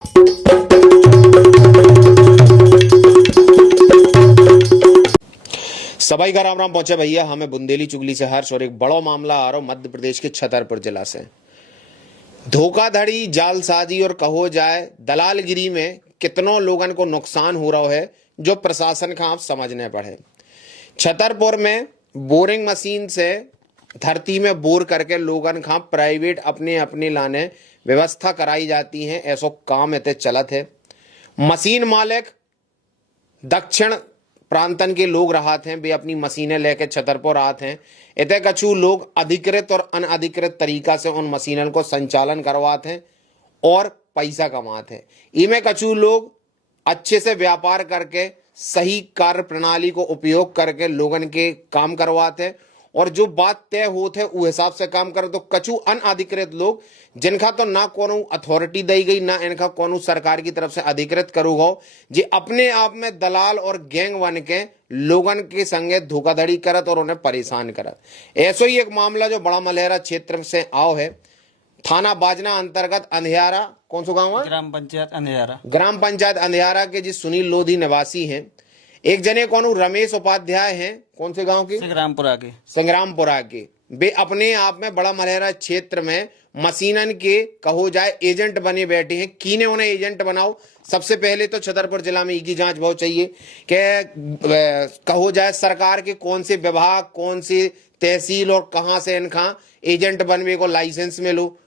सबाई का राम राम पहुंचे भैया। हमें बुंदेली चुगली से हर्ष और एक बड़ा मामला आ रहा मध्य प्रदेश के छतरपुर जिला से। धोखाधड़ी, जालसाजी और कहो जाए दलालगिरी में कितनों लोगन को नुकसान हो रहा है जो प्रशासन का आप समझने पड़े। छतरपुर में बोरिंग मशीन से धरती में बोर करके लोगन का प्राइवेट अपने अपने लाने व्यवस्था कराई जाती है। ऐसो काम इतने चलत है। मशीन मालिक दक्षिण प्रांतन के लोग रहते हैं, वे अपनी मशीनें लेकर छतरपुर आते हैं। इतने कछु लोग अधिकृत और अनअधिकृत तरीका से उन मशीनों को संचालन करवाते हैं और पैसा कमाते हैं। इनमें कछु लोग अच्छे से व्यापार करके सही कार्य प्रणाली को उपयोग करके लोगन के काम करवाते हैं और जो बात तय होते है उस हिसाब से काम करे। तो कछु अनअधिकृत लोग जिनका तो ना कोनो अथॉरिटी दी गई, ना इनका कोनो सरकार की तरफ से अधिकृत करूगा, जे अपने आप में दलाल और गैंग बन के लोगन के संगे धोखाधड़ी करत और उन्हें परेशान करत। ऐसो ही एक मामला जो बड़ा मलहरा क्षेत्र से आओ है, थाना बाजना अंतर्गत अंधियारा, कौन सा गांव है? ग्राम पंचायत अंधियारा। ग्राम पंचायत अंधियारा के जी सुनील लोधी निवासी हैं। एक जने कौन रमेश उपाध्याय हैं, कौन से गांव के? संग्रामपुरा के। वे अपने आप में बड़ा मलहरा क्षेत्र में मशीनन के कहो जाए एजेंट बने बैठे हैं। कीने उन्हें एजेंट बनाओ? सबसे पहले तो छतरपुर जिला में की जांच बहुत चाहिए कि कहो जाए सरकार के कौन से विभाग, कौन सी तहसील और कहां से इनका एजेंट बनने को लाइसेंस मिलो।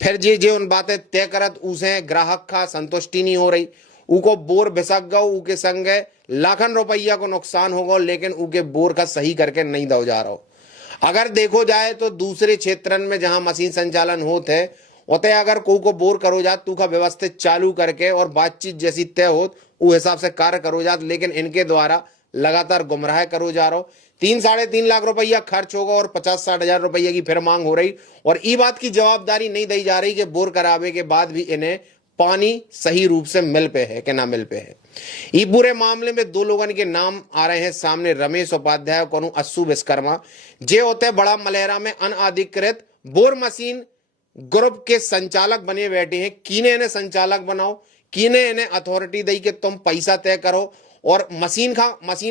फिर जे उन बातें तय करत उसे ग्राहक का संतुष्टि नहीं हो रही, उको बोर भिसक गो, उके संगे लाखन रुपया को नुकसान होगा, लेकिन उके बोर का सही करके नहीं दो जा रहा हो। अगर देखो जाए तो दूसरे क्षेत्र में जहां मशीन संचालन होते है उतने अगर को बोर करो जात तू का व्यवस्थित चालू करके और बातचीत जैसी तय होत उस हिसाब से कार्य करो जात, लेकिन इनके द्वारा लगातार गुमराह करो जा रहा हो। 3-3.5 लाख रुपया खर्च होगा और 50-60 हजार रुपये की फिर मांग हो रही और ये बात की जवाबदारी नहीं दी जा रही कि बोर करावे के बाद भी इन्हें पानी सही रूप से मिल पे है कि ना मिल पे है। ये पूरे मामले में दो लोगों के नाम आ रहे हैं सामने, रमेश उपाध्याय और अस्सू विश्वकर्मा, जे होते बड़ा मलहरा में अनअधिकृत बोर मशीन ग्रुप के संचालक बने बैठे हैं। कीने इन्हें संचालक बनाओ, कीने इन्हें अथॉरिटी दी कि तुम पैसा तय करो और मशीन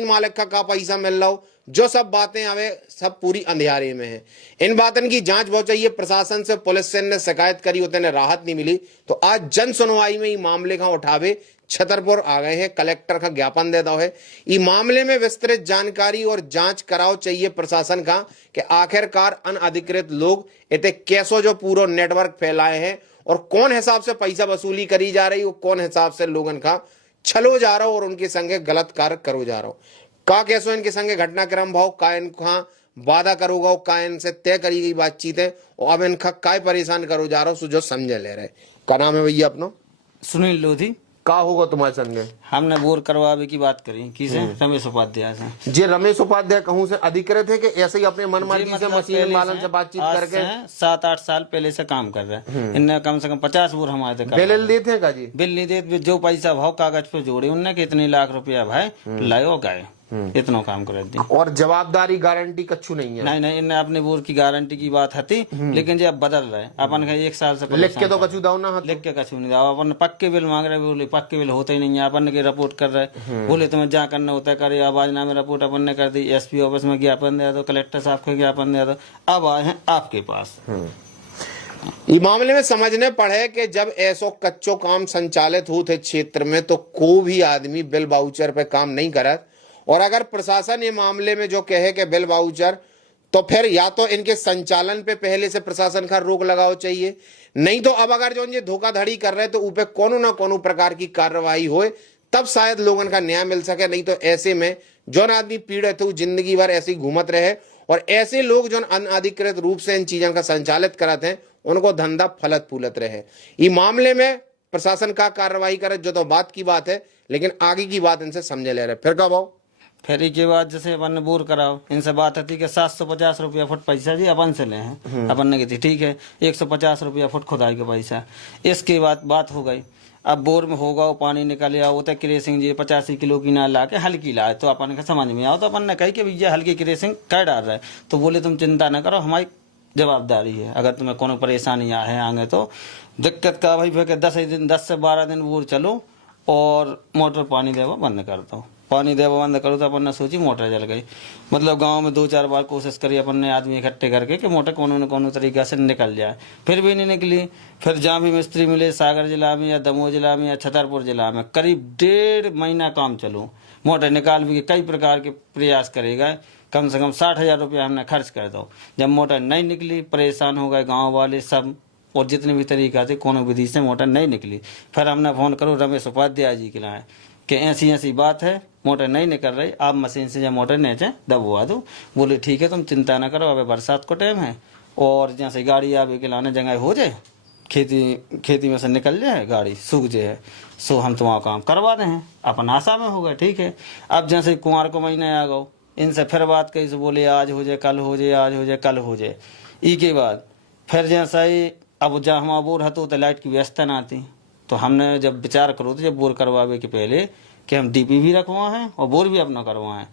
मालिक का पैसा मिल रहा हो। जो सब बातें आवे सब पूरी अंधियारे में है। इन बातों की जांच बहुत चाहिए। प्रशासन से, पुलिस से ने शिकायत करी, होते ने राहत नहीं मिली, तो आज जन सुनवाई में ये मामले का उठावे छतरपुर आ गए हैं। कलेक्टर का ज्ञापन देता है। ये मामले में विस्तृत जानकारी और जांच कराओ चाहिए प्रशासन का कि आखिरकार अनअधिकृत लोग इतने कैसो जो पूरा नेटवर्क फैलाए हैं और कौन हिसाब से पैसा वसूली करी जा रही हो, कौन हिसाब से लोगन का छलो जा रहा हो और उनके संगे गलत कार्य करो जा रहा हो। का कैसो इनके संगे घटनाक्रम भाव का इनका वादा करोगा, का इनसे तय करी गई बातचीत है और अब इनका काय परेशान करो जा रहा हो, जो समझे ले रहे। का नाम है भैया अपना? सुनील लोधी। का होगा तुम्हारे संगे? हमने बोर करवावे की बात करी किसे? रमेश उपाध्याय से। जे रमेश उपाध्याय कहूँ से अधिकृत है कि ऐसे ही अपने मनमर्जी से मशीन वालन से बातचीत करके 7-8 साल पहले से काम कर रहे हैं। इनने कम से कम 50 बोर हमारे बिल देते हैं का जी? बिल नहीं देते, जो पैसा भाव कागज पे जोड़े उनने कि इतने लाख रुपया भाई लाओ गए, इतना काम कर दी और जवाबदारी गारंटी कच्छु नहीं है। नहीं, इनने अपने बोर की गारंटी की बात हती, लेकिन जब बदल रहे अपन का 1 साल से लिख के तो कछु दाओ ना, लिख के कछु नहीं दाओ। अपन पक्के बिल मांग रहे, बोले पक्के बिल होते ही नहीं है। अपन के रिपोर्ट कर रहे, बोले तुम्हें जहाँ करना होता है करे। आवाज नामे रिपोर्ट अपन ने कर दी, SP ऑफिस में ज्ञापन दिया दो, कलेक्टर साहब को ज्ञापन दिया दो, अब आए हैं आपके पास। इस मामले में समझने पड़े कि जब ऐसो कच्चो काम संचालित होते क्षेत्र में तो कोई भी आदमी बिल वाउचर पे काम नहीं करत। और अगर प्रशासन ये मामले में जो कहे कि बिल वाउचर, तो फिर या तो इनके संचालन पे पहले से प्रशासन का रोक लगाओ चाहिए, नहीं तो अब अगर जो ये धोखाधड़ी कर रहे तो ऊपर कोनो ना कोनो प्रकार की कार्रवाई होए, तब शायद लोगों का न्याय मिल सके। नहीं तो ऐसे में जो आदमी पीड़ित हो जिंदगी भर ऐसी घूमत रहे और ऐसे लोग जो अनअधिकृत रूप से इन चीजों का संचालित करते हैं उनको धंधा फलत फूलत रहे। इस मामले में प्रशासन का कार्रवाई करे जो तो बात की बात है, लेकिन आगे की बात इनसे समझे ले रहे। फिर कब आओ? फिर के बाद जैसे अपन ने बोर कराओ, इनसे बात थी कि 750 रुपया फुट पैसा जी अपन से ले हैं। अपन ने की थी ठीक है 150 रुपया फुट खुदाई का पैसा। इसके बाद बात हो गई, अब बोर में होगा वो पानी निकल आओ, वो तो क्रेसिंग जी 85 किलो की ना ला के हल्की लाए, तो अपन का समझ में आओ। तो अपन ने कही कि भैया हल्की क्रेसिंग कर डाल रहा है, तो बोले तुम चिंता न करो, हमारी जवाबदारी है। अगर तुम्हें कोनो परेशानी है आगे तो दिक्कत का भाई फिर 10 से 12 दिन बोर चलो और मोटर पानी देवा बंद कर दो। पानी देवा बंद करो तो अपन ने सोची मोटर जल गई। मतलब गांव में 2-4 बार कोशिश करी अपन ने आदमी इकट्ठे करके कि मोटर कोनो न कोनो तरीका से निकल जाए, फिर भी नहीं निकली। फिर जहाँ भी मिस्त्री मिले सागर जिला में या दमोह जिला में या छतरपुर जिला में करीब 1.5 महीना काम चलो, मोटर निकाल भी कई प्रकार के प्रयास करेगा, कम से कम 60,000 रुपया हमने खर्च कर दो। जब मोटर नहीं निकली परेशान हो गए गाँव वाले सब, और जितने भी तरीका थे कोनो विधि से मोटर नहीं निकली। फिर हमने फ़ोन करो रमेश उपाध्याय जी के लाए कि ऐसी ऐसी बात है, मोटर नहीं निकल रही, आप मशीन से जब मोटर नीचे दबवा दो। बोले ठीक है तुम चिंता ना करो, अभी बरसात को टाइम है और जैसे गाड़ी आवे के लाने जगह हो जाए, खेती में से निकल जाए गाड़ी सूख जाए, सो हम तुम्हारा काम करवा दें। अपन आशा में हो गए ठीक है। अब जैसे कुंवार को महीने आ गो, इनसे फिर बात कही, बोले आज हो जाए कल हो जाए, आज हो जाए कल हो जाए। ई के बाद फिर जैसा ही अब जहाँ हम बोर हतो तो लाइट की व्यवस्था ना थी, तो हमने जब विचार करो तो जब बोर करवावे के पहले कि हम डीपी भी रखवाएं और बोर भी अपना करवाएं।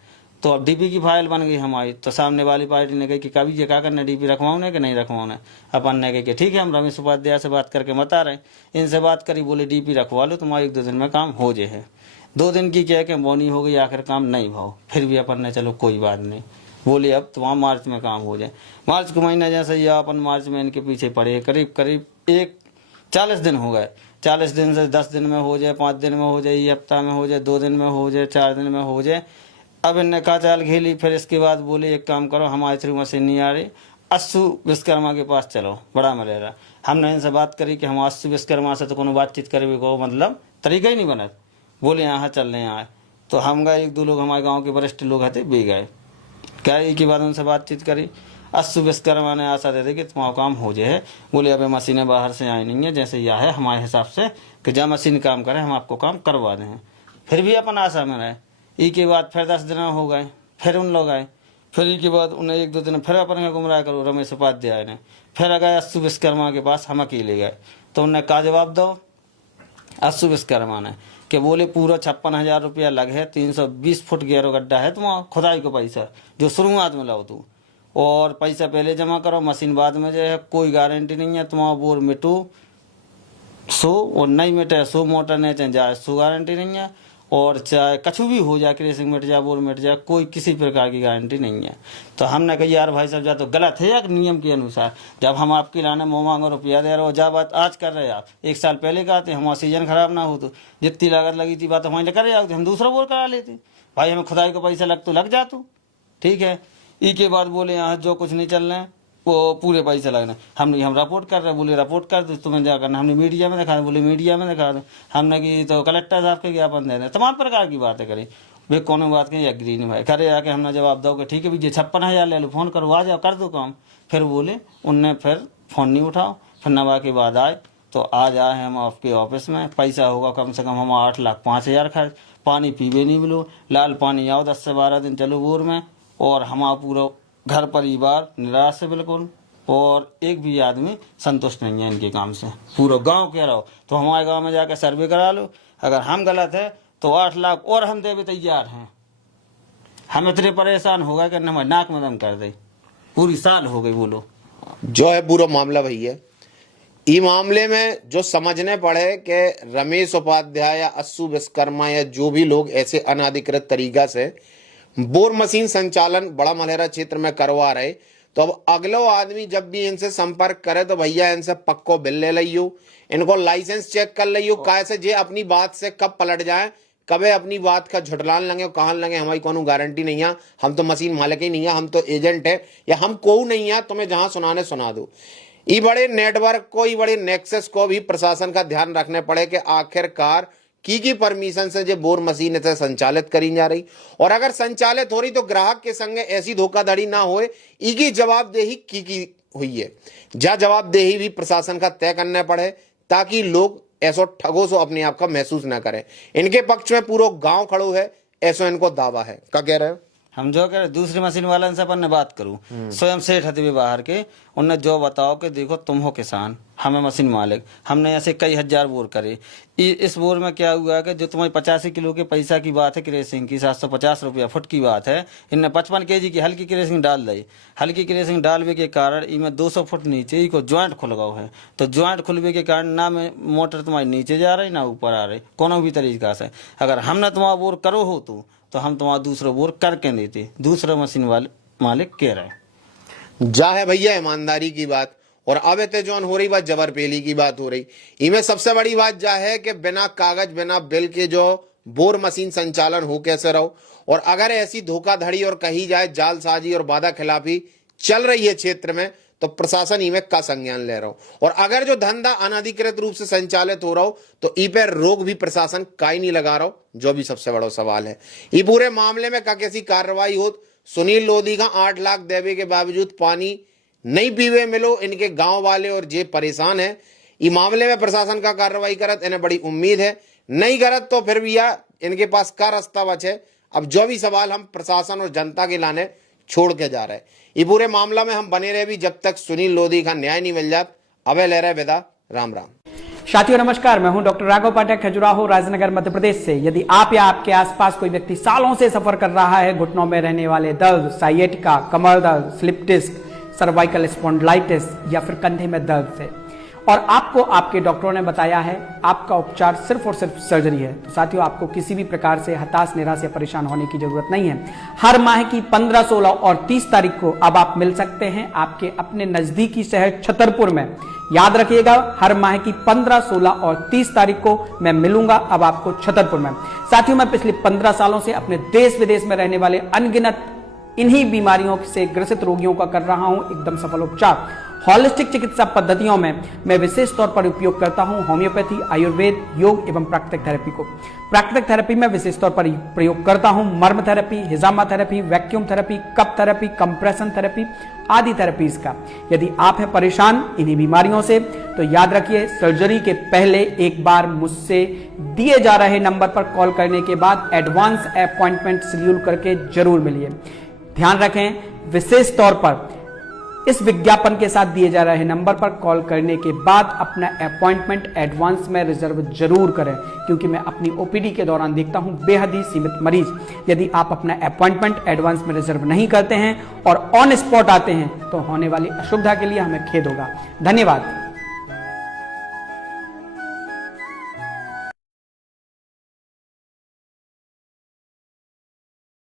तो अब डीपी की फाइल बन गई हमारी, तो सामने वाली पार्टी ने कही कि कभी ये क्या करना, डीपी रखवाऊँ कि नहीं रखवाऊँ। अपन ने कही कि ठीक है हम रमेश उपाध्याय से बात करके बता रहे हैं। इनसे बात करी, बोले डीपी रखवा लो तुम्हारा 1-2 दिन में काम हो जाए। 2 दिन की क्या कि बोनी हो गई, आखिर काम नहीं भाव। फिर भी अपन ने चलो कोई बात नहीं, बोले अब तुम्हारा मार्च में काम हो जाए। मार्च का महीना जैसे ही अपन मार्च में इनके पीछे पड़े, करीब 40 दिन हो गए। 40 दिन से 10 दिन में हो जाए, 5 दिन में हो जाए, ये हफ्ता में हो जाए, 2 दिन में हो जाए, 4 दिन में हो जाए। अब इनने कहा चाल घेली। फिर इसके बाद बोले एक काम करो, हमारे थ्रू मशीन नहीं आ रही, अस्सू विश्वकर्मा के पास चलो, बड़ा मलेरा। हमने इनसे बात करी कि हम अस्सू विश्वकर्मा से तो कोनो बातचीत करे को मतलब तरीका ही नहीं बना। बोले यहाँ चल रहे आए, तो हम गए, 1-2 लोग हमारे गाँव के वरिष्ठ लोग थे भी गए। क्या एक के बाद उनसे बातचीत करी, अस्सू विश्वकर्मा ने आशा दे दी कि तुम्हारा काम हो जाए। बोले अभी मशीनें बाहर से आई नहीं है, जैसे यह है हमारे हिसाब से कि जब मशीन काम करे हम आपको काम करवा दें। फिर भी अपन आशा में रहे। ई के बाद फिर 10 दिन हो गए, फिर उन लोग आए। फिर ई के बाद उन्हें 1-2 दिन फिर अपन का गुमराह करो रमेश उपाध्याय ने। फिर गए अस्सू विश्वकर्मा के पास, हम अकेले गए। तो उन्हें कहा जवाब दो अस्सू विश्वकर्मा ने कि बोले पूरा 56,000 रुपया लग है, 320 फुट गहरा गड्ढा है तुम्हारा खुदाई को पैसा जो शुरुआत में लाओ तू, और पैसा पहले जमा करो, मशीन बाद में जो है। कोई गारंटी नहीं है तुम्हारा बोर मिटू सो और नहीं मिटे सो, मोटर नहीं चल जाए सो गारंटी नहीं है, और चाहे कछु भी हो जाए, क्रेसिंग मिट जाए, बोर मिट जाए, कोई किसी प्रकार की गारंटी नहीं है। तो हमने कहा यार भाई साहब जा तो गलत है या नियम के अनुसार, जब हम आपके लाने मुँह मांगो रुपया दे रहे हो, जा बात आज कर रहे आप, 1 साल पहले कहा थे हमारा सीजन खराब ना हो तो जितनी लागत लगी थी बात हमारे कर रहे हम दूसरा बोर करा लेते भाई, हमें खुदाई को पैसा लग तो लग जा तू ठीक है। ई के बाद बोले यहाँ जो कुछ नहीं चल रहे वो पूरे पैसे लगना। हम रिपोर्ट कर रहे, बोले रिपोर्ट कर दो तुम्हें क्या करना। हमने मीडिया में दिखा, बोले मीडिया में दिखा दो। हमने कि तो कलेक्टर साहब के ज्ञापन दे दें, तमाम प्रकार की बातें करी। वे कोनो बात की एग्री नहीं भाई, करे आके हमने जवाब दो कि ठीक है भैया 56,000 ले लो, फ़ोन करो आ जाओ कर दो काम। फिर बोले उनने फिर फ़ोन नहीं उठाओ। फिर नवा के बाद आए तो आज आए हम आपके ऑफिस में, पैसा होगा कम से कम हम 8,05,000 खर्च, पानी पीवे नहीं मिलो, लाल पानी आओ 10 से 12 दिन चलो बोर में, और हमारा पूरा घर परिवार निराश है बिल्कुल, और एक भी आदमी संतुष्ट नहीं है इनके काम से। पूरा गांव कह रहा हो तो हमारे गांव में जाकर सर्वे करा लो, अगर हम गलत है तो 8 लाख और हम देवे तैयार हैं। हम इतने परेशान हो गए कि हमारे नाक में दम कर दे, पूरी साल हो गई। बोलो जो है पूरा मामला भैया, ई मामले में जो समझने पड़े कि रमेश उपाध्याय या अस्सू विश्वकर्मा या जो भी लोग ऐसे अनाधिकृत तरीका से बोर मशीन संचालन बड़ा मलेरा क्षेत्र में करवा रहे, तो अब अगलो आदमी जब भी इनसे संपर्क करे तो भैया इनसे पक्को बिल ले लियो, इनको लाइसेंस चेक कर लियो, कैसे जे अपनी बात से कब पलट जाए, कबे अपनी बात का झुटलान लगे कहाँ लगे, हमारी कोनो गारंटी नहीं है। हम तो मशीन मालिक ही नहीं है, हम तो एजेंट है या हम को नहीं है, तुम्हें जहां सुनाने सुना दो। ये बड़े नेटवर्क को, ये बड़े नेक्सस को भी प्रशासन का ध्यान रखने पड़े कि आखिरकार की परमिशन से जो बोर मशीन से संचालित करी जा रही, और अगर संचालित हो रही तो ग्राहक के संगे ऐसी धोखाधड़ी ना होए। इसकी जवाबदेही की हुई है, जा जवाबदेही भी प्रशासन का तय करने पड़े ताकि लोग ऐसो ठगो सो अपने आप का महसूस ना करें। इनके पक्ष में पूरा गांव खड़ो है, ऐसो इनको दावा है। क्या कह रहे हो? हम जो कह दूसरी मशीन वाले से अपन ने बात करूं, स्वयं सेठ हथे बाहर के, उनने जो बताओ कि देखो तुम हो किसान, हमें मशीन मालिक, हमने ऐसे कई हजार बोर करे। इस बोर में क्या हुआ कि जो तुम्हारी 85 किलो के पैसा की बात है क्रेसिंग की, 750 रुपया फुट की बात है, इनने 55 kg की हल्की क्रेसिंग डाल दी। हल्की क्रेसिंग डालने के कारण इनमें 200 फुट नीचे ही को ज्वाइंट खुल गया है। तो ज्वाइंट खुलने के कारण ना में मोटर तुम्हारी नीचे जा रही ना ऊपर आ रही, कोनो भी तरीका से। अगर हमने तुम्हारा बोर करो हो तो हम तुम्हारा दूसरा बोर करके देते, दूसरा मशीन वाले मालिक कह रहे। जा है भैया ईमानदारी की बात। और अब एते जौन हो रही बात जबरपेली की बात हो रही, इनमें सबसे बड़ी बात जा है कि बिना कागज बिना बिल के जो बोर मशीन संचालन हो कैसे रहो। और अगर ऐसी धोखाधड़ी और कही जाए जालसाजी और वादा खिलाफी चल रही है क्षेत्र में, तो प्रशासन इनमें का संज्ञान ले रहा हो। और अगर जो धंधा अनाधिकृत रूप से संचालित हो रहा हो तो ई पर रोक भी प्रशासन का ही नहीं लगा रहा हो, जो भी सबसे बड़ा सवाल है। ये पूरे मामले में का कैसी कार्रवाई हो। सुनील लोधी का 8 लाख देवे के बावजूद पानी नहीं पीवे मिलो, इनके गांव वाले और जे परेशान है। इस मामले में प्रशासन का कार्रवाई करत इन्हें बड़ी उम्मीद है, नहीं करत तो फिर भी इनके पास का रास्ता बचे। अब जो भी सवाल हम प्रशासन और जनता के लाने छोड़ के जा रहे हैं। ये पूरे मामला में हम बने रहे भी जब तक सुनील लोधी का न्याय नहीं मिल जाता। अभय ले रहे विदा, राम राम। साथियों नमस्कार, मैं हूं डॉक्टर राघव पाठक, खजुराहो, राजनगर, मध्य प्रदेश से। यदि आप या आपके आसपास कोई व्यक्ति सालों से सफर कर रहा है घुटनों में रहने वाले दर्द, साइएटिका, कमर दर्द, स्लिप डिस्क, सर्वाइकल स्पॉन्डिलाइटिस या फिर कंधे में दर्द से, और आपको आपके डॉक्टरों ने बताया है आपका उपचार सिर्फ और सिर्फ सर्जरी है, तो साथियों आपको किसी भी प्रकार से हताश निराश या परेशान होने की जरूरत नहीं है। हर माह की 15, 16 और 30 तारीख को अब आप मिल सकते हैं आपके अपने नजदीकी शहर छतरपुर में। याद रखिएगा, हर माह की 15, 16 और 30 तारीख को मैं मिलूंगा अब आपको छतरपुर में। साथियों मैं पिछले 15 सालों से अपने देश विदेश में रहने वाले अनगिनत इन्हीं बीमारियों से ग्रसित रोगियों का कर रहा हूं एकदम सफल उपचार। हॉलिस्टिक चिकित्सा पद्धतियों में मैं विशेष तौर पर उपयोग करता हूं होम्योपैथी, आयुर्वेद, योग एवं प्राकृतिक थेरेपी को। प्राकृतिक थेरेपी में विशेष तौर पर प्रयोग करता हूं मर्म थेरेपी, हिजामा therapy, vacuum therapy, cup therapy, compression therapy आदि थेरेपीज का। यदि आप हैं परेशान इन्हीं बीमारियों से तो याद रखिए, सर्जरी के पहले एक बार मुझसे दिए जा रहे नंबर पर कॉल करने के बाद एडवांस अपॉइंटमेंट शेड्यूल करके जरूर मिलिए। ध्यान रखें, विशेष तौर पर इस विज्ञापन के साथ दिए जा रहे नंबर पर कॉल करने के बाद अपना अपॉइंटमेंट एडवांस में रिजर्व जरूर करें, क्योंकि मैं अपनी ओपीडी के दौरान देखता हूं बेहद ही सीमित मरीज। यदि आप अपना अपॉइंटमेंट एडवांस में रिजर्व नहीं करते हैं और ऑन स्पॉट आते हैं तो होने वाली असुविधा के लिए हमें खेद होगा। धन्यवाद।